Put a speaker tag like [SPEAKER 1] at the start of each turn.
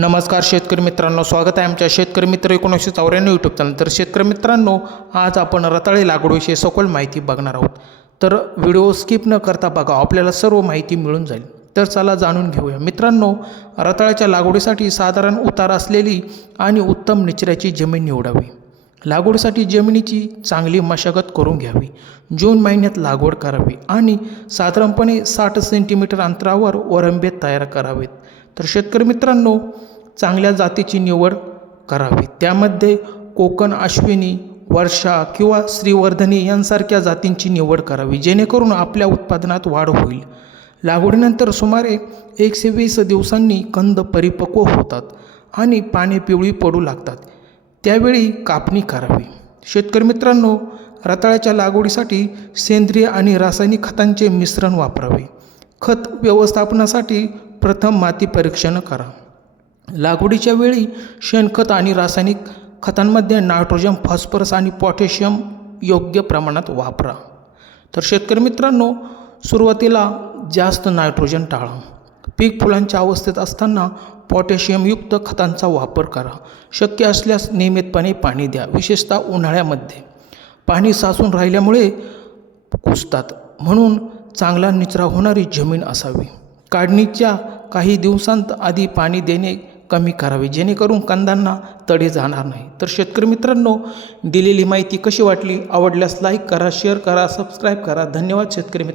[SPEAKER 1] नमस्कार शेतकरी मित्रांनो स्वागत आहे आमच्या शेतकरी मित्र एकोणीसशे चौऱ्याण्णव यूट्यूब चॅनल तर शेतकरी मित्रांनो आज आपण रताळे लागवडीविषयी सखोल माहिती बघणार आहोत. तर व्हिडिओ स्किप न करता बघा आपल्याला सर्व माहिती मिळून जाईल. तर चला जाणून घेऊया. मित्रांनो रताळ्याच्या लागवडीसाठी साधारण उतार असलेली आणि उत्तम निचऱ्याची जमीन निवडावी. लागवडीसाठी जमिनीची चांगली मशागत करून घ्यावी. जून महिन्यात लागवड करावी आणि साधारणपणे साठ सेंटीमीटर अंतरावर वरंबे तयार करावेत. तर शेतकरी मित्रांनो चांगल्या जातीची निवड करावी. त्यामध्ये कोकण अश्विनी वर्षा किंवा श्रीवर्धनी यांसारख्या जातींची निवड करावी. जेणेकरून आपल्या उत्पादनात वाढ होईल. लागवडीनंतर सुमारे एकशे वीस दिवसांनी कंद परिपक्व होतात आणि पाने पिवळी पडू लागतात. त्यावेळी कापणी करावी. शेतकरी मित्रांनो रताळ्याच्या लागवडीसाठी सेंद्रिय आणि रासायनिक खतांचे मिश्रण वापरावे. खत व्यवस्थापनासाठी प्रथम माती परीक्षण करा. लागवडीच्या वेळी शेणखत आणि रासायनिक खतांमध्ये नायट्रोजन फॉस्फरस आणि पोटॅशियम योग्य प्रमाणात वापरा. तर शेतकरी मित्रांनो सुरुवातीला जास्त नायट्रोजन टाळा. पीक फुलांच्या अवस्थेत असताना पोटॅशियमयुक्त खतांचा वापर करा. शक्य असल्यास नियमितपणे पाणी द्या विशेषतः उन्हाळ्यामध्ये. पाणी साचून राहिल्यामुळे कुसतात म्हणून चांगला निचरा होणारी जमीन असावी. काढणीच्या काही दिवसांत आधी पाणी देणे कमी करावे जेणेकरून कंदांना तडे जाणार नाही. तर शेतकरी मित्रांनो दिलेली माहिती कशी वाटली? आवडल्यास लाईक करा शेअर करा सबस्क्राईब करा. धन्यवाद शेतकरी मित्र